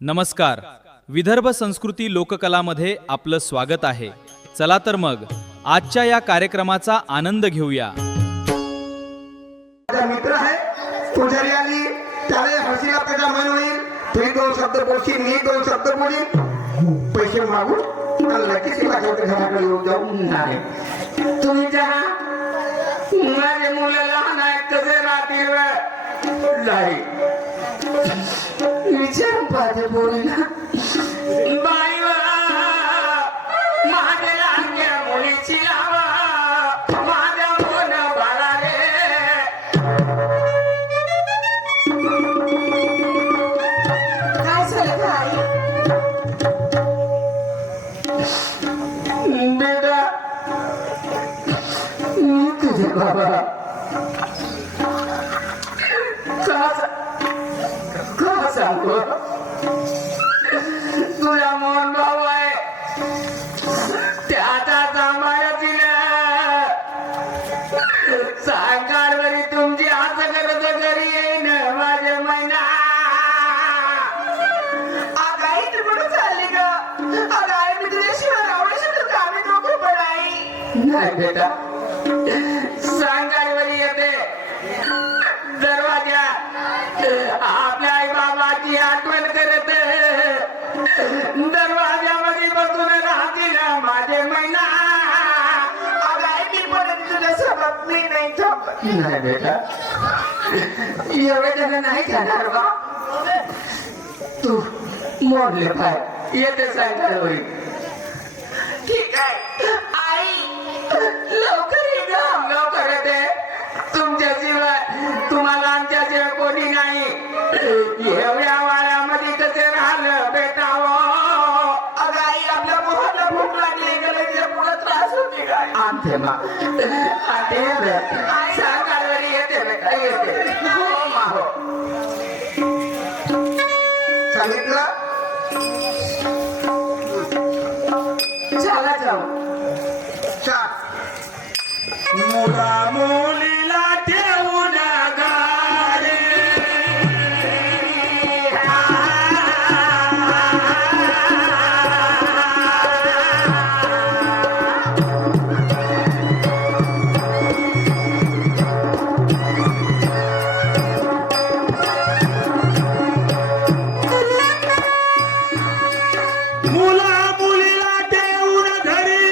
नमस्कार. विदर्भ संस्कृती लोककलामध्ये आपलं स्वागत आहे. चला तर मग आजच्या या कार्यक्रमाचा आनंद घेऊया. माझा मित्र आहे पुजारी आली त्याला हसीला त्याचा मन होईल. तुम्ही दोन शब्द बोलशील मी दोन शब्द बोलीन पैसे मागून आणि लगेच माझ्या घराकडे येऊन जाऊन नाही. तुम्ही जरा माझे मुलं लहान आहेत कसे राहतील नाही विचारून पाहते बोलला बाई माझ्या लहानग्या मुलीची लावा माझ्या मुल बाळा रे. काय झालं भाई? बेटा मी तुझे बाबा का सांगू तुझा मोहन भाऊ आहे त्याचा सांभाळ तिला सांगारवरी तुमची आज करत घरी येईन माझे महिना. अगाई तू कुठं चालली ग? अगाई मी तुझ्याशिवाय राहू शकतो का? आम्ही दोघं पण आई. नाही बेटा सांगारवरी येते दरवाजा आपल्या आई बाबाची आठवण करत दरवाजामध्ये बसून राहतील माझे महिना. अगाई मी पण तुझ्या सोबत मी नाही थांबत. नाही बेटा एवढे जण नाही खाणार बा. तू मोडले पाय येते सांगारवरी. ठीक आहे आई लवकर ये ग. लवकर येते तुमच्याशिवाय तुम्हाला आमच्याशिवाय कोणी नाही. एवढ्या वाड्यामध्ये कसे राहिलं बेटा हो. अगाई आपल्या मोहनला भूक लागली गेल्याच्या पुढे त्रास होते काय? आते मा आते सांगारवरी येते बेटा येते. हो मा हो. सांगितलं चला जाऊ. चा मुला मुलीला ठेवून गाडी मुला मुलीला ठेवून घरी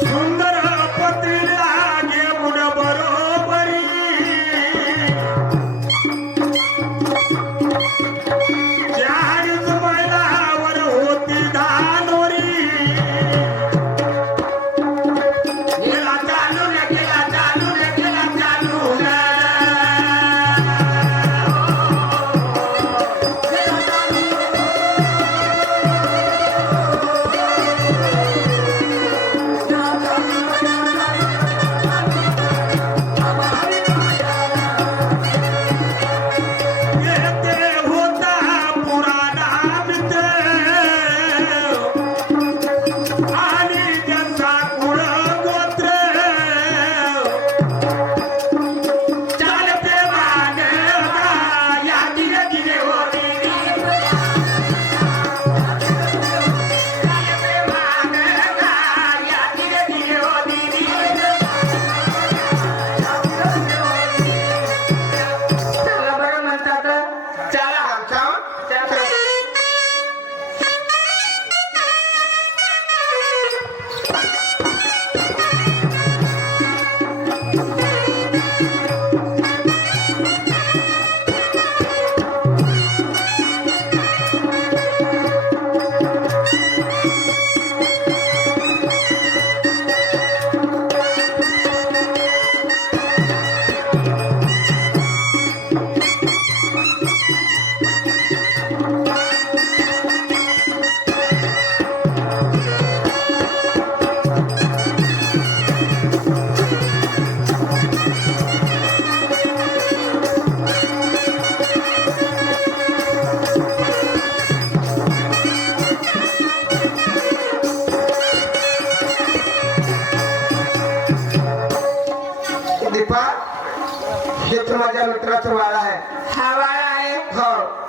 सुंदर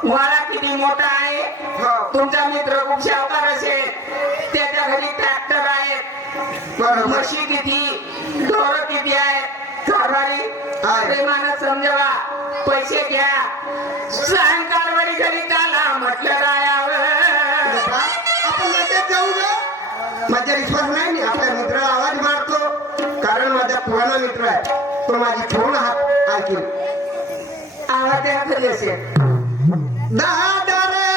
मला किती मोठा आहे हो. तुमचा मित्र खूप शावकार असेल त्याच्या घरी ट्रॅक्टर आहेत बरोबर. म्हशी किती ढोर किती आहेत कारभारी आहे. प्रेमानं समजावा पैसे घ्या सायंकाळ वरी घरी चाला म्हटलं रायावर आपण लगेच जाऊ ग. माझा विश्वास नाही मी आपल्या मित्राला आवाज मारतो कारण माझा पुराणा मित्र आहे तो माझी पूर्ण हात ऐकेल. आवाज त्या घरी असेल दादा रे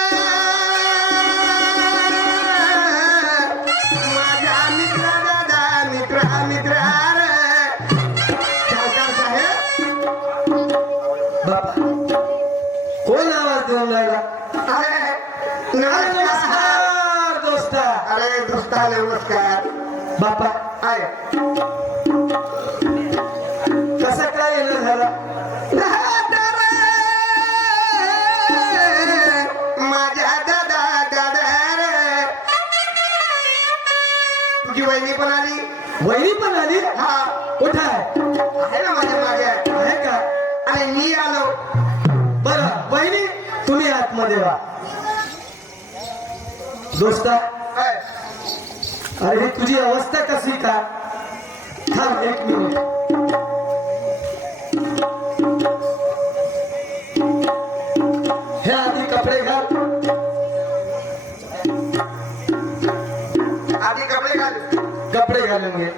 माझा मित्र दादा मित्र रे सावकार साहेब. बाबा कोण आवाज देऊन राहिला? अरे नमस्कार. नमस्कार दोस्ता. अरे दोस्ता नमस्कार. बापा आहे कसा काय येणं झाला? दादा रे माझ्या दादा रे. तुझी वहिनी पण आली. वहिनी पण आली? हा कुठं आहे? आहे ना माझ्या मागे आहे. आहे का? आणि मी आलो. बरं वहिनी तुम्ही आतमध्ये वा. दोस्ता आहे. अरे ही तुझी अवस्था कशी का? थांब एक मिनिट. हे आधी कपडे घाल. आधी कपडे घाल. कपडे घालून घे.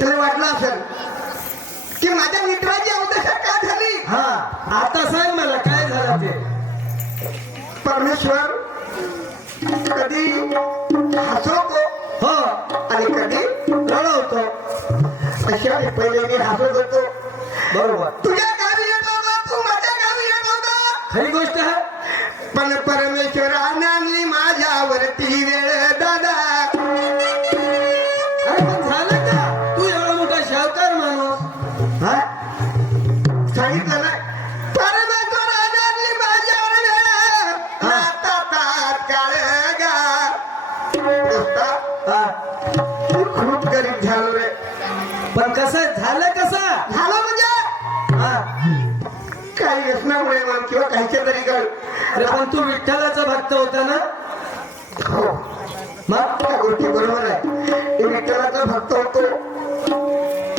तुला वाटलं असेल की माझ्या मित्राची अवदशा काय झाली. हा आता सांग मला काय झालं ते. परमेश्वर कधी हसवतो हो आणि कधी रडवतो. अशा पहिले मी हसत होतो. बरोबर तुझ्या गावी येत होता तू माझ्या गावी येत होता खरी गोष्ट आहे. पण परमेश्वराने आणली माझ्यावरती वेळ दादा. अरे पण झालं का? तू एवढा मोठा शावकार माणूस. हा? सांगितलं ना परमेश्वराने आणली माझ्यावर वेळ. आता तात्काळ गा. दोस्ता, हा. तू खूप गरीब झालो रे. पण कसं झालं कसं? झालं म्हणजे हा. काही व्यसनामुळे म्हण किंवा काहीच्या तरी कर. अरे पण तू विठ्ठलाचा भक्त होता ना? हो मग त्या गोष्टी बरोबर आहे. मी विठ्ठलाचा भक्त होतो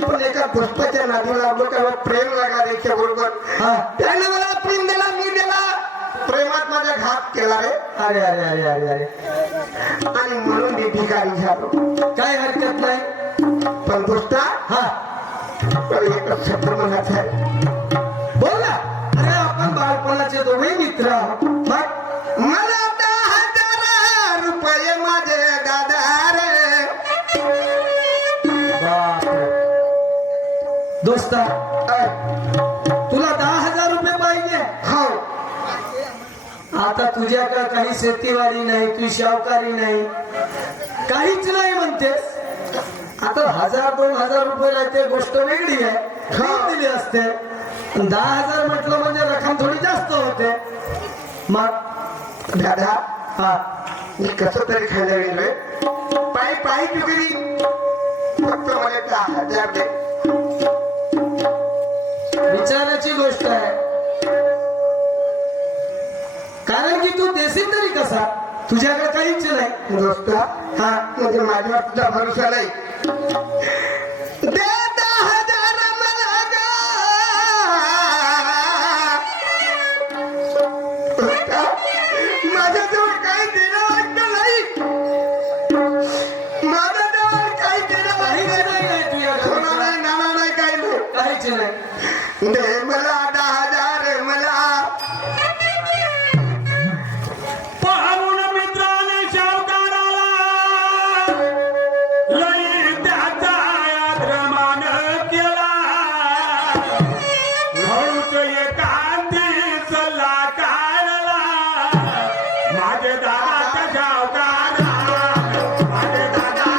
पण एका पुष्पाच्या नादी लागलो तेव्हा प्रेम लागला त्याच्या बरोबर. हा. त्याने मला प्रेम दिला मी दिला. प्रेमात माझा घात केला रे अरे अरे अरे अरे अरे आणि म्हणून मी भिकारी झालो. काय हरकत नाही. पण दोस्ता हा पण एकच शब्द म्हणायचा आहे. बोल ना. अरे आपण बालपणाचे दोघे मित्र आहोत. मग मला 10,000 रुपये माझे दादा रे. बापरे. दोस्ता अय, तुला 10,000 रुपये पाहिजे? हो आता तुझ्याकडे काही शेतीवाडी नाही, तुझी शावकारी नाही, काहीच नाही म्हणतेस. आता 1,000-2,000 रुपये लागते गोष्ट वेगळी आहे. खरीद दिली असते. 10,000 म्हटलं म्हणजे रक्कम थोडी जास्त होते. मग दादा हा मी कसं तरी खायला गेलोय. पायी चुकली. फक्त मला 10,000 दे. विचाराची गोष्ट आहे. कारण की तू देशील तरी कसा? तुझ्याकडे काहीच नाही. दोस्ता हा म्हणजे माझ्यावर तुझा भरोसा नाही. दे 10,000 मला ग. दोस्ता, माझ्याजवळ काही देणं वाटतं नाही. माझ्याजवळ काही देणं काहीच वाटतं नाही आहे तुझ्याकडे. सोना नाही नाणा नाही काही नाही. काहीच नाही. दे मला 10,000 मला. पाहून मित्राने शावकाराला लई त्याचा आद्रमान केला. हळूच एकांती सल्ला काढला. माझे दादा शावकारा माझे दादा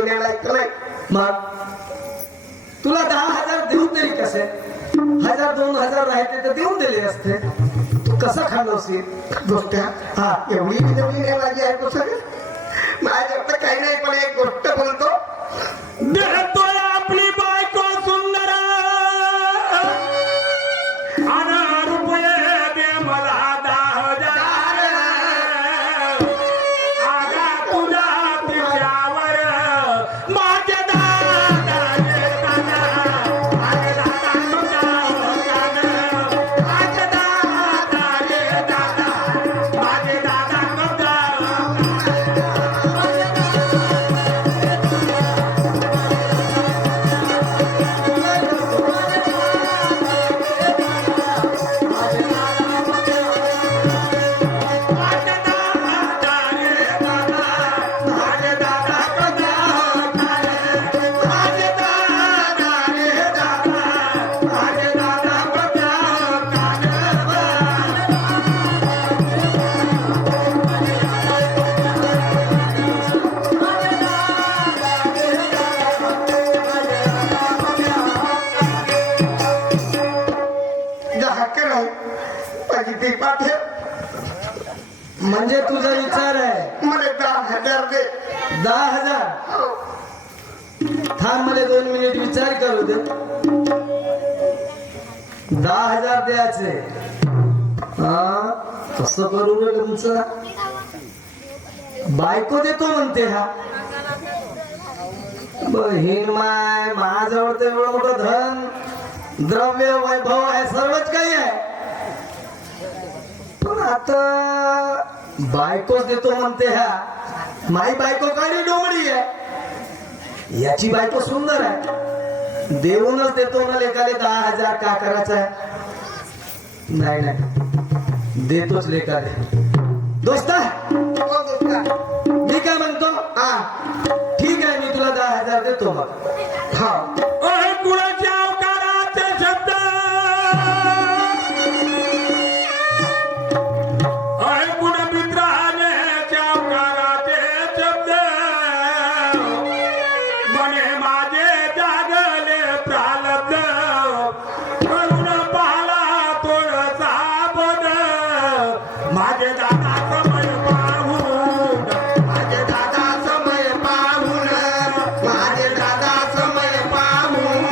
देण्याला ऐकत नाही. मग तुला 10,000 देऊन तरी कसे 1,000-2,000 राहते तर देऊन दिले असते. तू कसं खांडवशील? गोष्ट हा एवढी विनवणी नाही माझी आहे तो सगळं माझ्याकडे काही नाही पण एक गोष्ट बोलतो. देतोय आपली बायको सुंदर आणि रुपये दे मला 10,000 आगा तुझ्या तिच्यावर माझे दादा रे दादा माझे दादा तुझ्या माझे दादा रे दादा माझे दादा तुझ्या हक्क नाही माझी ती पाठव म्हणजे तुझा विचार आहे मला 10,000 दे. 10,000. हो. थांब मला 2 मिनिट विचार करू दे. 10,000 द्यायचे. हा कसं करू रे तुमचं? बायको देतो म्हणते हा. बहीण माय माझ्याजवळ तर एवढं मोठं धन द्रव्य वैभव आहे सर्वच काही आहे पण आता बायकोच देतो म्हणते ह्या. माई बायको काळी डोमडी आहे याची बायको सुंदर आहे देऊनच देतो ना लेकाले 10,000 का करायचं आहे? नाही नाही देतोच लेकाले. दोस्ता हो गोष्ट मी काय म्हणतो हा ठीक आहे मी तुला 10,000 देतो मग. हा ओय कुणाच्या अवकाराचे शब्द ओय कुण मित्राने अवकाराचे शब्द म्हणे माझे जागले प्रालब्ध करून पाहला थोडसा बद माझे दादा समय पाहून माझे दादा समय पाहून माझे दादा समय पाहून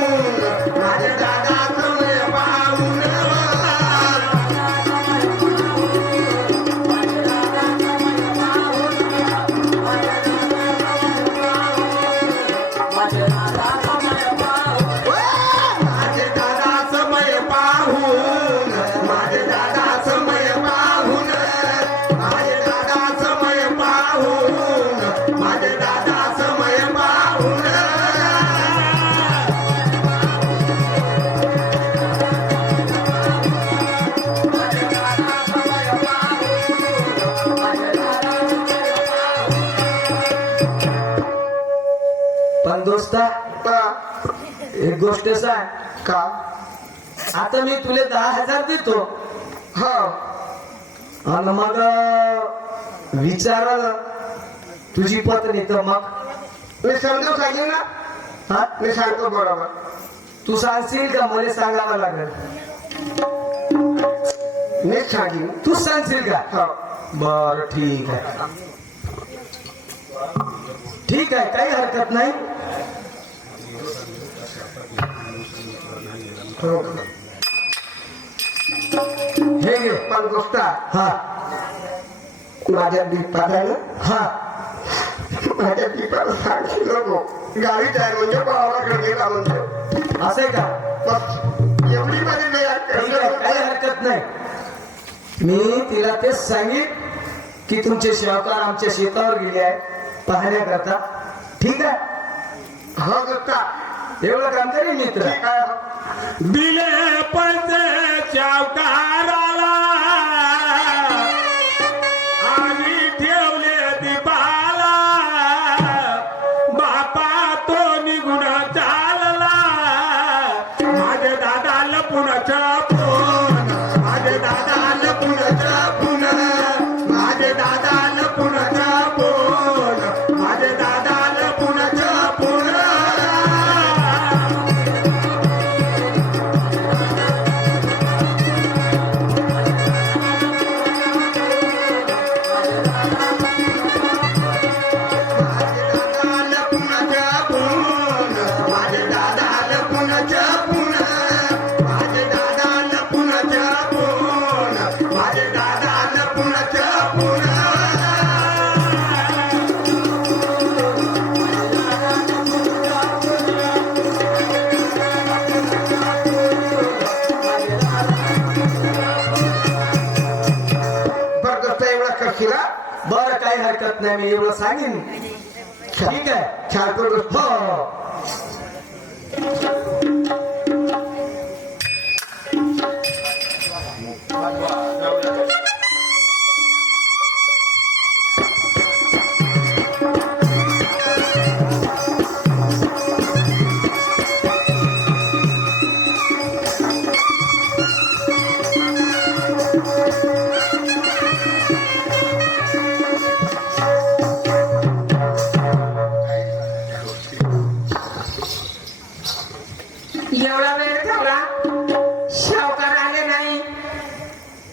माझे दादा समय पाहून माझे दादा समय पाहून माझे दादा समय पाहून माझे दादा समय पाहून माझे दादा समय पाहून पण दोस्ता हा. एक गोष्ट सांग का आता मी तुले 10,000 देतो हो आणि मग विचारलं तुझी पत्नी तर मग मी समजून सांगेन ना हा मी सांगतो बरोबर. तू सांगशील का मला सांगावं लागेल? मीच सांगेन. तू सांगशील का? हो बर ठीक आहे ठीक आहे काही हरकत नाही. हो. हे घे. पण गोष्ट हा माझ्या दीपात आहे ना हा माझ्या दीपाला सांगितलं नको गाडीत आहे म्हणजे भावाकडे गेला म्हणजे असं आहे का? बस एवढी माझी दया ठीक आहे काही हरकत नाही. मी तिला तेच सांगेन की तुमचे सेवकार आमच्या शेतावर गेले आहे पाहण्याकरता. ठीक आहे हो गोष्टा एवढं काम करेन मित्र. ठीक आहे. दिले पैसे सावकाराला आणि ठेवले दीपाला बापा तो निघून चालला माझे दादा लपून छपून माझे दादा लपून छपून माझे दादा लपून छपून माझे दादा लपून छपून बरं काही हरकत नाही, मी एवढं सांगेन. ठीक आहे. चार करू हो हो. एवढा वेळ ठेवला, शावकार आले नाही.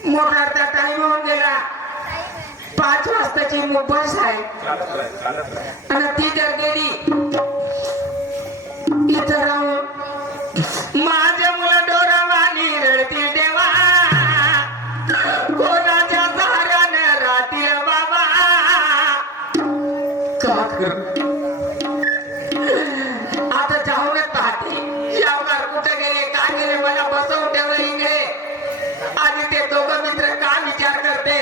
मोटारचा टाइम होऊन गेला. 5 वाजताची बस आहे आणि ती जर गेली इथं राहून माझ्या मुलं डोरावानी रडतील देवा, कोणाच्या सहाऱ्यानं राहतील बाबा. का करू? आता जाऊनच पाहते शावकार कुठे गेले, का गेले. मला बसवून ठेवलं इकडे आणि ते दोघं मित्र का विचार करते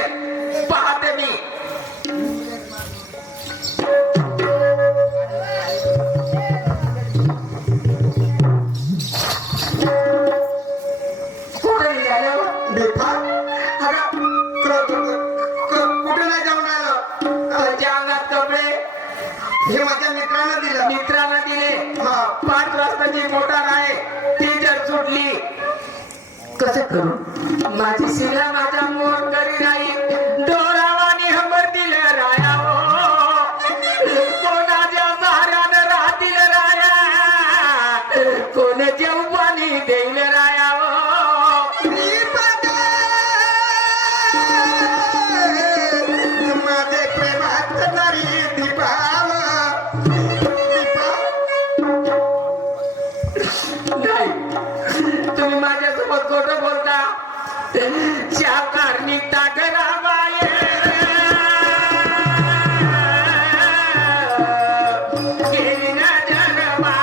पाहते मी. कुठे गेले हो? देखा अगं कुठे नाही जाऊन राहिलो. त्यांच्या अंगात कपडे हे माझ्या मित्रानं दिलं. मित्राला दिले. हा. 5 वाजताची मोटार आहे, ती जर सुटली कसं करू? माझी शिला माझा मोर करी राहील. डोरावानी हंबरतील राया हो, कोणाच्या सहाऱ्यानं राहतील राया, कोण जेवपानी देईल राया हो. माझे प्रेमात नारी दीपाव नाही, तुम्ही माझ्यासोबत खोटं बोलता. शावकार निघता घराबाहेर, गेली ना जनबा.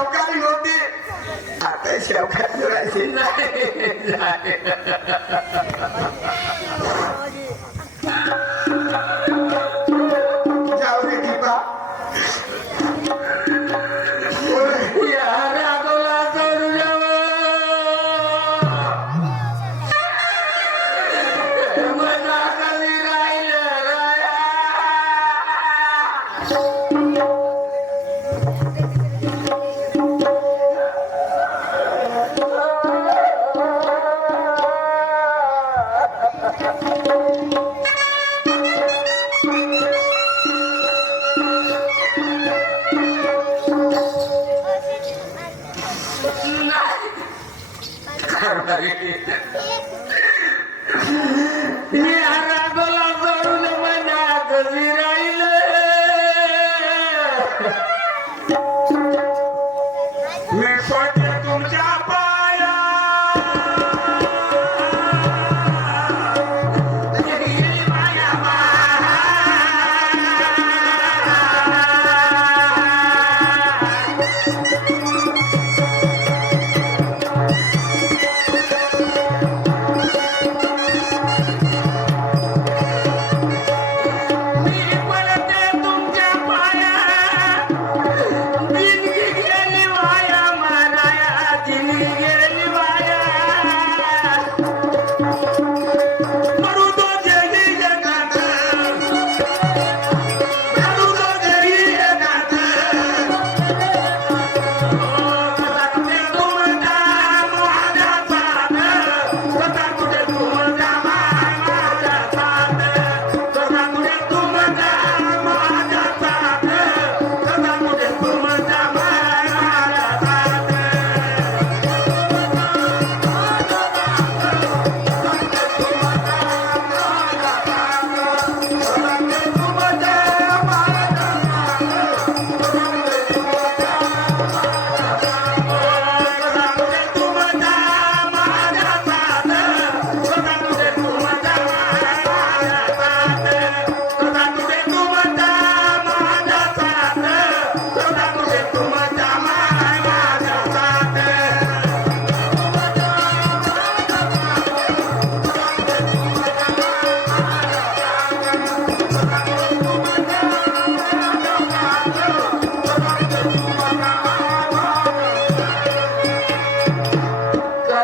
शावकारी होते आता शावकारी राहायचे जाऊ दे दीपा मी पडले तुमच्या